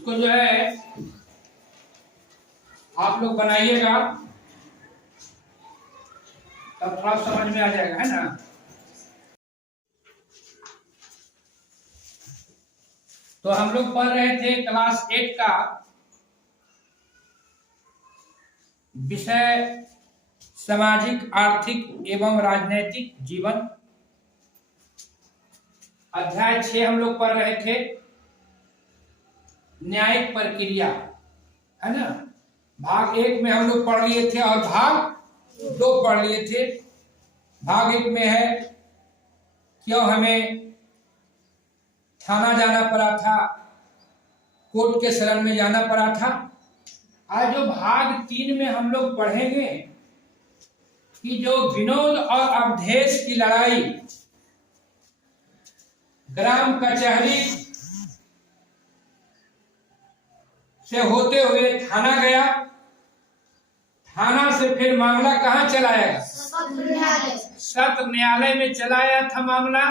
इसको जो है आप लोग बनाइएगा तब थोड़ा समझ में आ जाएगा, है ना। तो हम लोग पढ़ रहे थे क्लास 8 का विषय सामाजिक, आर्थिक एवं राजनैतिक जीवन। अध्याय 6 हम लोग पढ़ रहे थे न्यायिक प्रक्रिया, है ना। भाग 1 में हम लोग पढ़ लिए थे और भाग 2 पढ़ लिए थे। भाग 1 में है क्यों हमें थाना जाना पड़ा था, कोर्ट के शरण में जाना पड़ा था। आज जो भाग 3 में हम लोग पढ़ेंगे कि जो विनोद और अवधेश की लड़ाई ग्राम कचहरी से होते हुए थाना गया, थाना से फिर मामला कहाँ चलाया, सत्र न्यायालय में चलाया था मामला।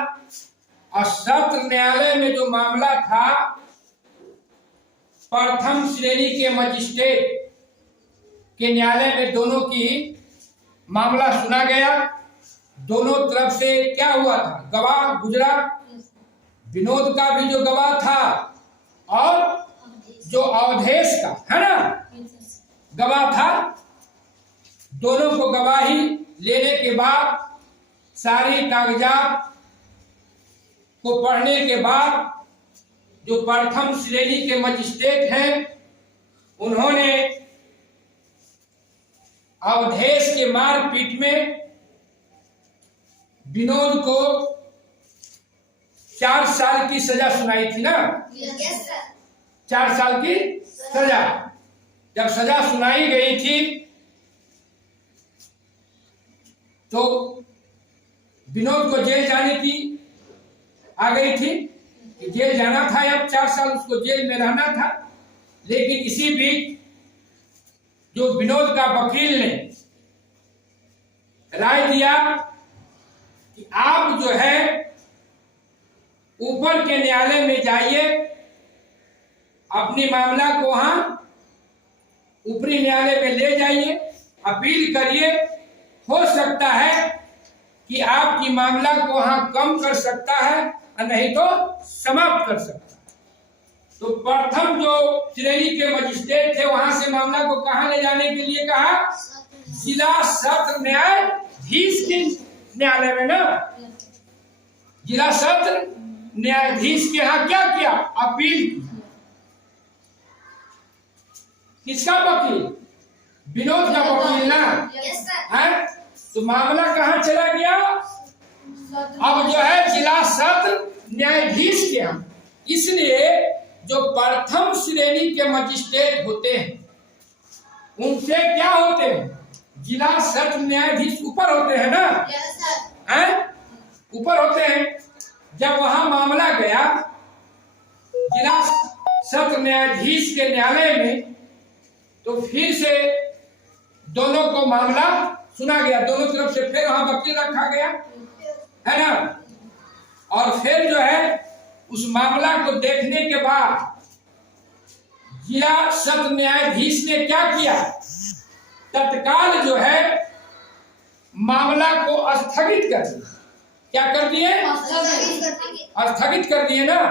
और सत्र न्यायालय में जो मामला था प्रथम श्रेणी के मजिस्ट्रेट के न्यायालय में दोनों की मामला सुना गया। दोनों तरफ से क्या हुआ था, गवाह गुजरा, विनोद का भी जो गवाह था और जो अवधेश का, है ना, गवाह था। दोनों को गवाही लेने के बाद सारी कागजात को पढ़ने के बाद जो प्रथम श्रेणी के मजिस्ट्रेट हैं उन्होंने अवधेश के मारपीट में विनोद को 4 साल की सजा सुनाई थी ना। 4 साल की सजा। जब सजा सुनाई गई थी तो विनोद को जेल जाने की आ गई थी, जेल जाना था, अब 4 साल उसको जेल में रहना था। लेकिन इसी बीच जो विनोद का वकील ने राय दिया कि आप जो है ऊपर के न्यायालय में जाइए, अपनी मामला को वहां ऊपरी न्यायालय में ले जाइए, अपील करिए। हो सकता है कि आपकी मामला को वहां कम कर सकता है और नहीं तो समाप्त कर सकता है। तो प्रथम जो श्रेणी के मजिस्ट्रेट थे वहां से मामला को कहां ले जाने के लिए कहा, जिला सत्र न्यायाधीश के न्यायालय में ना। जिला सत्र न्यायाधीश के यहाँ क्या किया, अपील की। किसका वकील, विनोद का वकील ना, है। तो मामला कहां चला गया, अब जो है जिला सत्र न्यायाधीश के यहाँ। इसलिए जो प्रथम श्रेणी के मजिस्ट्रेट होते हैं उनसे क्या होते हैं, जिला सत्र न्यायाधीश ऊपर होते हैं ना, हैं, ऊपर होते हैं। जब वहां मामला गया जिला सत्र न्यायाधीश के न्यायालय में तो फिर से दोनों को मामला सुना गया, दोनों तरफ से फिर वहां वकील रखा गया, है ना। और फिर जो है उस मामला को देखने के बाद जिला सत्र न्यायाधीश ने क्या किया, तत्काल जो है मामला को स्थगित कर दिया। क्या कर दिए, स्थगित कर दिए ना।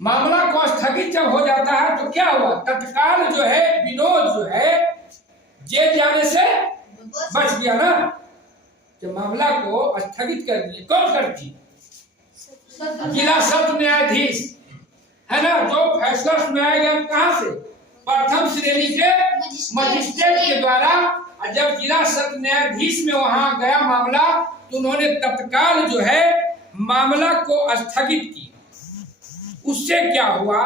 मामला को स्थगित जब हो जाता है तो क्या हुआ, तत्काल जो है विनोद जो है जेल जाने से बच गया ना। जब मामला को स्थगित कर दिए, कौन करती, जिला सत्र न्यायाधीश, है ना। जो फैसला सुनाया गया कहां से, प्रथम श्रेणी के मजिस्ट्रेट के द्वारा। जब जिला सत्र न्यायाधीश में वहां गया मामला तो उन्होंने तत्काल जो है मामला को स्थगित किया। उससे क्या हुआ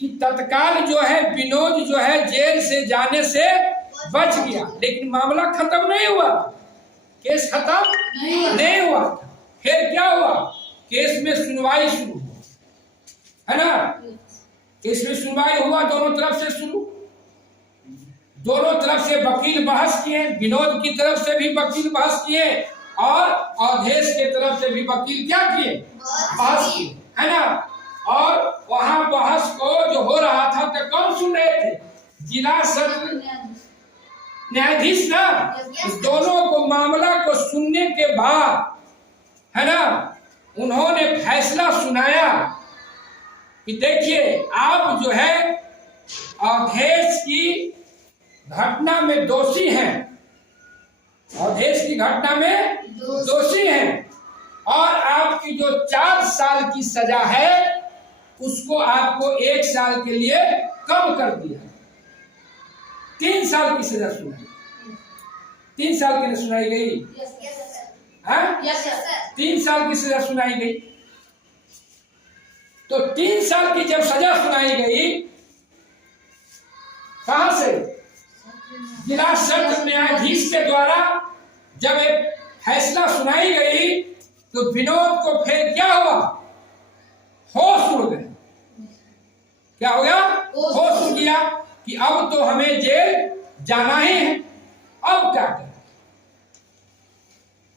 कि तत्काल जो है विनोद जो है जेल से जाने से बच गया। लेकिन मामला खत्म नहीं हुआ, केस खत्म नहीं हुआ। फिर क्या हुआ, केस में सुनवाई शुरू हुई, है ना। केस में सुनवाई हुआ, दोनों तरफ से शुरू, दोनों तरफ से वकील बहस किए, विनोद की तरफ से भी वकील बहस किए और अवधेश के तरफ से भी वकील क्या किए, बहस किए, है ना। और वहां बहस को जो हो रहा था तो कौन सुन रहे थे? जिला सत्र न्यायाधीश ना। इस दोनों को मामला को सुनने के बाद, है ना, उन्होंने फैसला सुनाया कि देखिए आप जो है अवधेश की घटना में दोषी हैं, अवधेश की घटना में दोषी हैं, और आपकी जो 4 साल की सजा है उसको आपको 1 साल के लिए कम कर दिया। 3 साल की सजा सुनाई, 3 साल की सुनाई गई। हाँ, 3 साल की सजा सुनाई गई। तो 3 साल की जब सजा सुनाई गई, कहां से? जिला सत्र न्यायाधीश के द्वारा जब एक फैसला सुनाई गई तो विनोद को फिर क्या हुआ? होश उड़ गया। क्या हो गया? होश उड़ गया कि अब तो हमें जेल जाना ही है। अब क्या करें?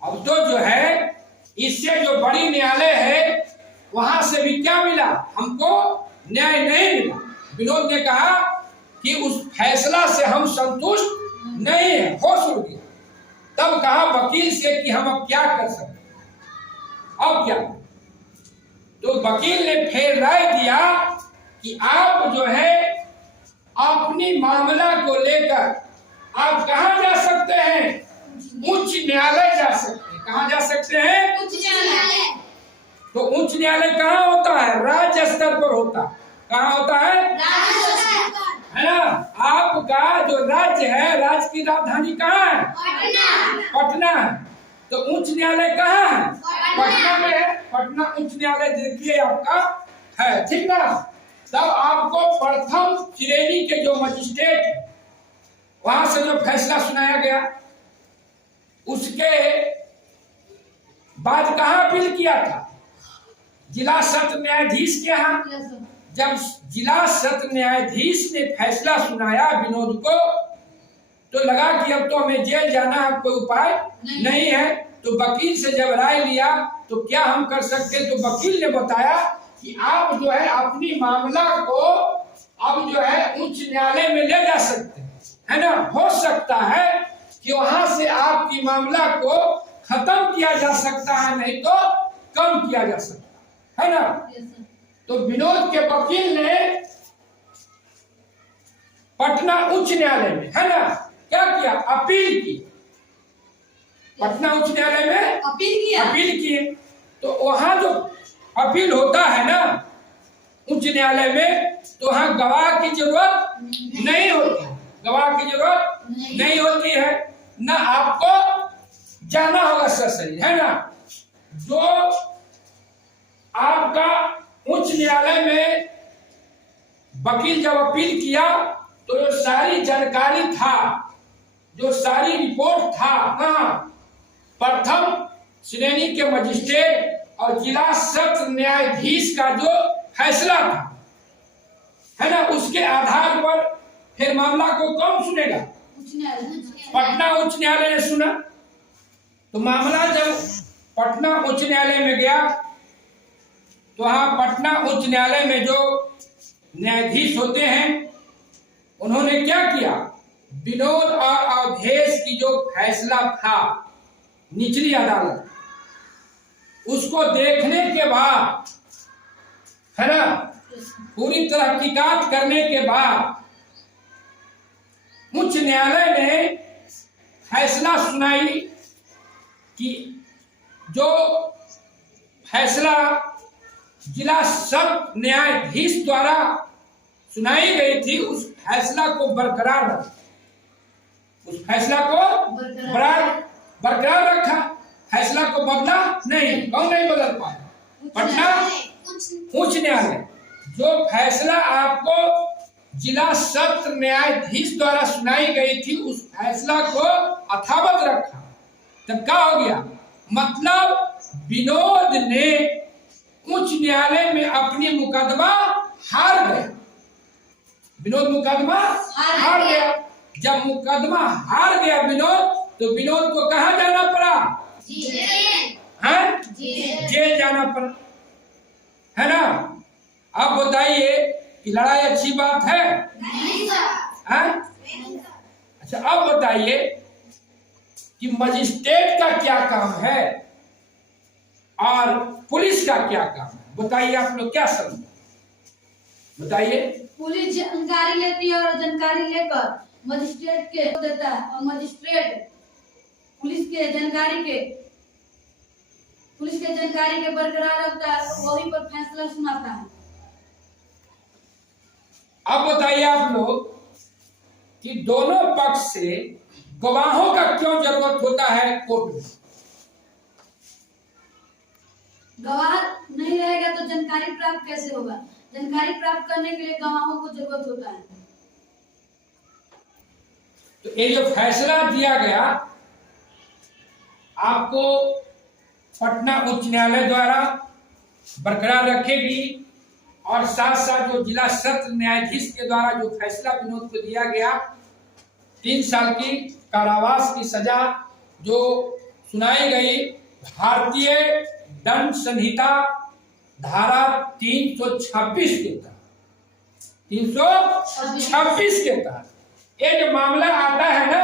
अब तो जो है इससे जो बड़ी न्यायालय है वहां से भी क्या मिला? हमको न्याय नहीं मिला। विनोद ने कहा कि उस फैसला से हम संतुष्ट नहीं है। होश उड़ गया। तब कहा वकील से कि हम अब क्या कर सकते, अब क्या? तो वकील ने फिर राय दिया कि आप जो है अपनी मामला को लेकर आप कहां जा सकते हैं? उच्च न्यायालय जा सकते हैं। कहां जा सकते हैं? उच्च न्यायालय। तो उच्च न्यायालय कहां होता है? राज्य स्तर पर होता। कहां होता है? राज्य स्तर पर, है ना। आपका जो राज्य है, राज्य की राजधानी कहाँ है? पटना। पटना है। तो उच्च न्यायालय कहाँ है? पटना में है। पटना उच्च न्यायालय देखिए आपका है, ठीक ना। तब आपको प्रथम श्रेणी के जो मजिस्ट्रेट वहां से जो फैसला सुनाया गया उसके बाद कहाँ अपील किया था? जिला सत्र न्यायाधीश के यहाँ। जब जिला सत्र न्यायाधीश ने फैसला सुनाया विनोद को, तो लगा कि अब तो हमें जेल जाना है, कोई उपाय नहीं है। तो वकील से जब राय लिया तो क्या हम कर सकते? तो वकील ने बताया कि आप जो है अपनी मामला को अब जो है उच्च न्यायालय में ले जा सकते हैं, है ना। हो सकता है कि वहां से आपकी मामला को खत्म किया जा सकता है, नहीं तो कम किया जा सकता है ना। तो विनोद के वकील ने पटना उच्च न्यायालय में, है ना, क्या किया? अपील की। पटना उच्च न्यायालय में अपील किए। तो वहां जो अपील होता है ना उच्च न्यायालय में, तो वहां गवाह की जरूरत नहीं होती। गवाह की जरूरत नहीं होती है ना। आपको जाना होगा सही, है ना। जो आपका उच्च न्यायालय में वकील जब अपील किया तो जो सारी जानकारी था, जो सारी रिपोर्ट था, प्रथम श्रेणी के मजिस्ट्रेट और जिला सत्र न्यायाधीश का जो फैसला था, है ना, उसके आधार पर फिर मामला को कौन सुनेगा? पटना उच्च न्यायालय ने सुना। तो मामला जब पटना उच्च न्यायालय में गया तो वहां पटना उच्च न्यायालय में जो न्यायाधीश होते हैं उन्होंने क्या किया? विनोद और अवधेश की जो फैसला था निचली अदालत, उसको देखने के बाद, है ना, पूरी तरह तहकीकात करने के बाद उच्च न्यायालय ने फैसला सुनाई कि जो फैसला जिला सत्र न्यायाधीश द्वारा सुनाई गई थी उस फैसला को बरकरार रखा। उस फैसला को बरकरार रखा। फैसला को बदला नहीं। कौन नहीं बदल पाया? पटना उच्च न्यायालय। जो फैसला आपको जिला सत्र न्यायाधीश द्वारा सुनाई गई थी उस फैसला को अथावत रखा। तब क्या हो गया? मतलब विनोद ने उच्च न्यायालय में अपनी मुकदमा हार गया। विनोद मुकदमा हार गया। जब मुकदमा हार गया विनोद, तो विनोद को कहां जाना पड़ा? जेल जाना पड़ा, है ना। आप बताइए कि लड़ाई अच्छी बात है? नहीं सर। हैं? अच्छा, अब बताइए कि मजिस्ट्रेट का क्या काम है और पुलिस का क्या काम है? बताइए, आप लोग क्या समझ, बताइए। पुलिस जानकारी लेती है और जानकारी लेकर मजिस्ट्रेट के देता है और मजिस्ट्रेट पुलिस के जानकारी के बरकरार रखता है, तो वही पर फैसला सुनाता है। अब बताइए आप लोग कि दोनों पक्ष से गवाहों का क्यों जरूरत होता है कोर्ट में? गवाह नहीं रहेगा तो जानकारी प्राप्त कैसे होगा? जानकारी प्राप्त करने के लिए गवाहों को जरूरत होता है। तो ये जो फैसला दिया गया आपको पटना उच्च न्यायालय द्वारा बरकरार रखेगी, और साथ साथ जो जिला सत्र न्यायाधीश के द्वारा जो फैसला विनोद को दिया गया 3 साल की कारावास की सजा जो सुनाई गई, भारतीय दंड संहिता धारा 326 के तहत, 326 के तहत ये जो मामला आता है ना,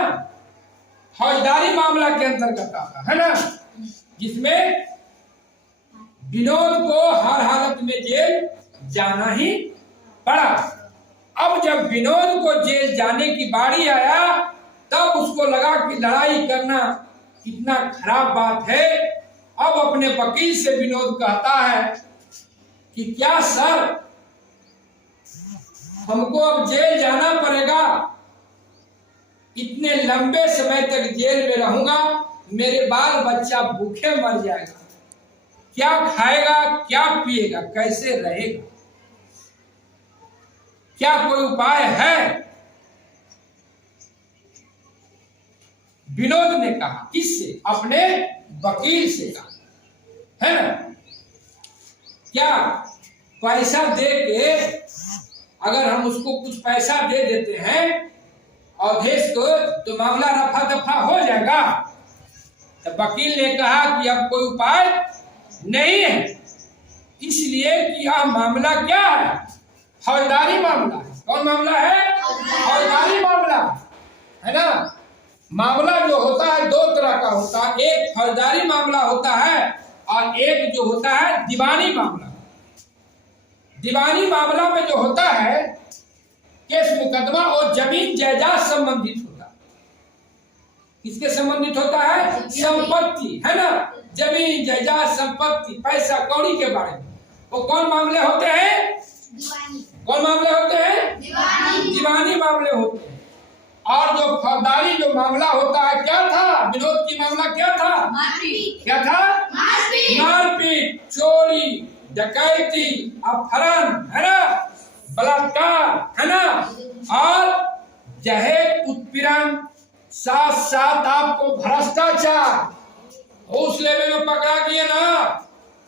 फौजदारी मामला के अंतर्गत आता है ना, जिसमें विनोद को हर हालत में जेल जाना ही पड़ा। अब जब विनोद को जेल जाने की बारी आया, तब उसको लगा कि लड़ाई करना कितना खराब बात है। अब अपने वकील से विनोद कहता है कि क्या सर, हमको अब जेल जाना पड़ेगा, इतने लंबे समय तक जेल में रहूंगा, मेरे बाल बच्चा भूखे मर जाएगा, क्या खाएगा, क्या पिएगा, कैसे रहेगा, क्या कोई उपाय है? विनोद ने कहा, किससे? अपने वकील से कहा, है ना। क्या पैसा दे के, अगर हम उसको कुछ पैसा दे देते हैं अवधेश को, तो मामला रफा दफा हो जाएगा। तो वकील ने कहा कि अब कोई उपाय नहीं है, इसलिए कि यह मामला क्या है? फौजदारी मामला है। कौन मामला है? फौजदारी मामला है ना। मामला जो होता है 2 तरह का होता है, एक फौजदारी मामला होता है और एक जो होता है दीवानी मामला। दीवानी मामला में जो होता है केस मुकदमा और जमीन जायदाद संबंधित होता है। किसके संबंधित होता है? संपत्ति, है ना, जमीन जायदाद संपत्ति पैसा कौड़ी के बारे में। वो कौन मामले होते हैं? कौन मामले होते हैं? दीवानी मामले होते हैं। और जो फौजदारी जो मामला होता है, क्या था विनोद की मामला? क्या था? मारपीट। क्या था? मारपीट, चोरी, डकैती, अपहरण, है ना, बलात्कार, है ना, और दहेज उत्पीड़न, साथ साथ आपको भ्रष्टाचार, उस लेवल में पकड़ा गया ना,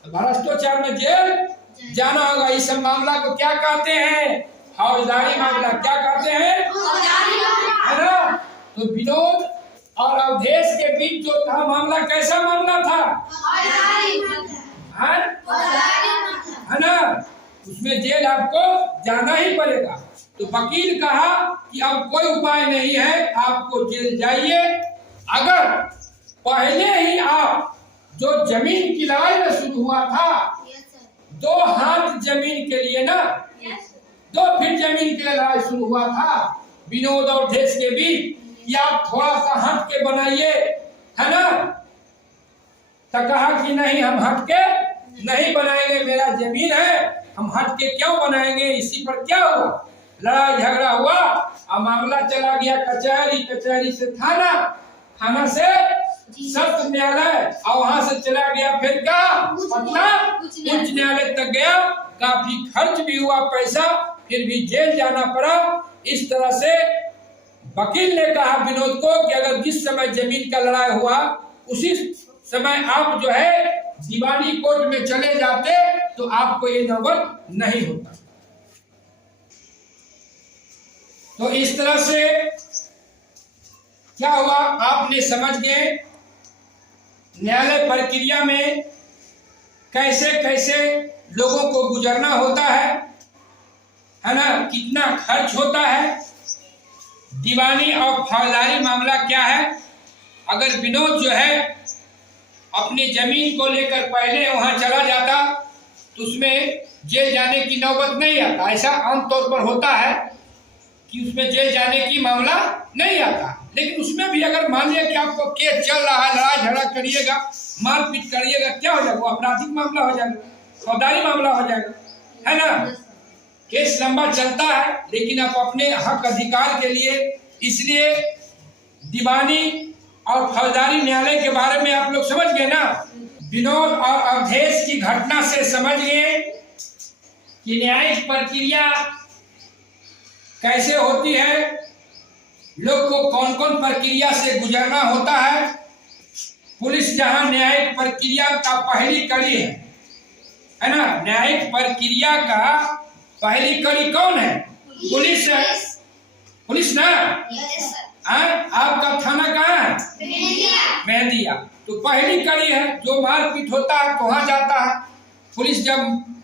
भ्रष्टाचार में जेल जाना होगा। इस मामला को क्या कहते हैं? फौजदारी मामला। क्या कहते हैं? है ना। तो विनोद और अवधेश के बीच जो था मामला, कैसा मामला था? है ना, उसमें जेल आपको जाना ही पड़ेगा। तो वकील कहा कि अब कोई उपाय नहीं है, आपको जेल जाइए। अगर पहले ही आप जो जमीन की लड़ाई में शुरू हुआ था, 2 हाथ जमीन के लिए ना, 2 फीट जमीन के लिए लड़ाई शुरू हुआ था विनोद और अवधेश के बीच, कि आप थोड़ा सा हट के बनाइए, है ना। तो कहा कि नहीं, हम हट के नहीं बनाएंगे, मेरा जमीन है, हम हट के क्यों बनाएंगे। इसी पर क्या हुआ? लड़ाई झगड़ा हुआ और मामला चला गया कचहरी, कचहरी से थाना, थाना से सत्र न्यायालय, और वहां से चला गया फिर क्या? पटना उच्च न्यायालय तक गया। काफी खर्च भी हुआ पैसा, फिर भी जेल जाना पड़ा। इस तरह से वकील ने कहा विनोद को कि अगर जिस समय जमीन का लड़ाई हुआ उसी समय आप जो है दीवानी कोर्ट में चले जाते तो आपको ये नौबत नहीं होता। तो इस तरह से क्या हुआ आपने समझ गए। न्यायालय प्रक्रिया में कैसे कैसे लोगों को गुजरना होता है। है ना, कितना खर्च होता है, दीवानी और फौजदारी मामला क्या है। अगर विनोद जो है अपनी जमीन को लेकर पहले वहां चला जाता तो उसमें जेल जाने की नौबत नहीं आता। ऐसा आमतौर पर होता है कि उसमें जेल जाने की मामला नहीं आता। लेकिन उसमें भी अगर मान लिया कि आपको केस चल रहा है, लड़ाई झगड़ा करिएगा, मारपीट करिएगा, क्या हो जाएगा, वो आपराधिक मामला हो जाएगा, फौजदारी मामला हो जाएगा, है ना। केस लंबा चलता है, लेकिन आप अपने हक अधिकार के लिए, इसलिए दीवानी और फौजदारी न्यायालय के बारे में आप लोग समझ गए ना। विनोद और अवधेश की घटना से समझ गए कि न्यायिक प्रक्रिया कैसे होती है, लोग को कौन कौन प्रक्रिया से गुजरना होता है। पुलिस जहां न्यायिक प्रक्रिया का पहली कड़ी है ना, न्यायिक प्रक्रिया का पहली कड़ी कौन है, पुलिस है। पुलिस ना, आपका थाना कहाँ है, मेहंदिया। तो पहली कड़ी है, जो मारपीट होता है तो वहां जाता है। पुलिस जब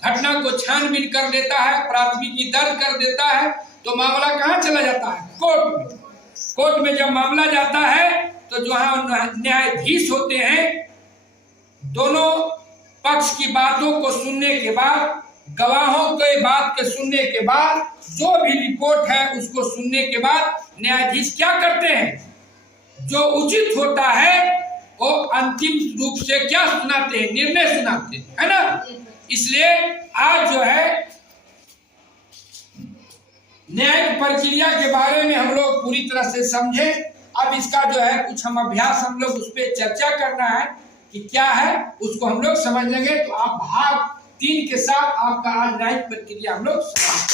घटना को छानबीन कर लेता है, प्राथमिकी दर्ज कर देता है, तो मामला कहाँ चला जाता है, कोर्ट में। कोर्ट में जब मामला जाता है तो जहाँ न्यायाधीश होते हैं, दोनों पक्ष की बातों को सुनने के बाद, गवाहों के बात के सुनने के बाद, जो भी रिपोर्ट है उसको सुनने के बाद न्यायाधीश क्या करते हैं, जो उचित होता है वो अंतिम रूप से क्या सुनाते हैं, निर्णय सुनाते हैं, है ना। इसलिए आज जो है न्यायिक प्रक्रिया के बारे में हम लोग पूरी तरह से समझे। अब इसका जो है कुछ हम अभ्यास हम लोग उस पर चर्चा करना है कि क्या है, उसको हम लोग समझ लेंगे। तो आप भाग 3 के साथ आपका आज न्यायिक प्रक्रिया हम लोग समझ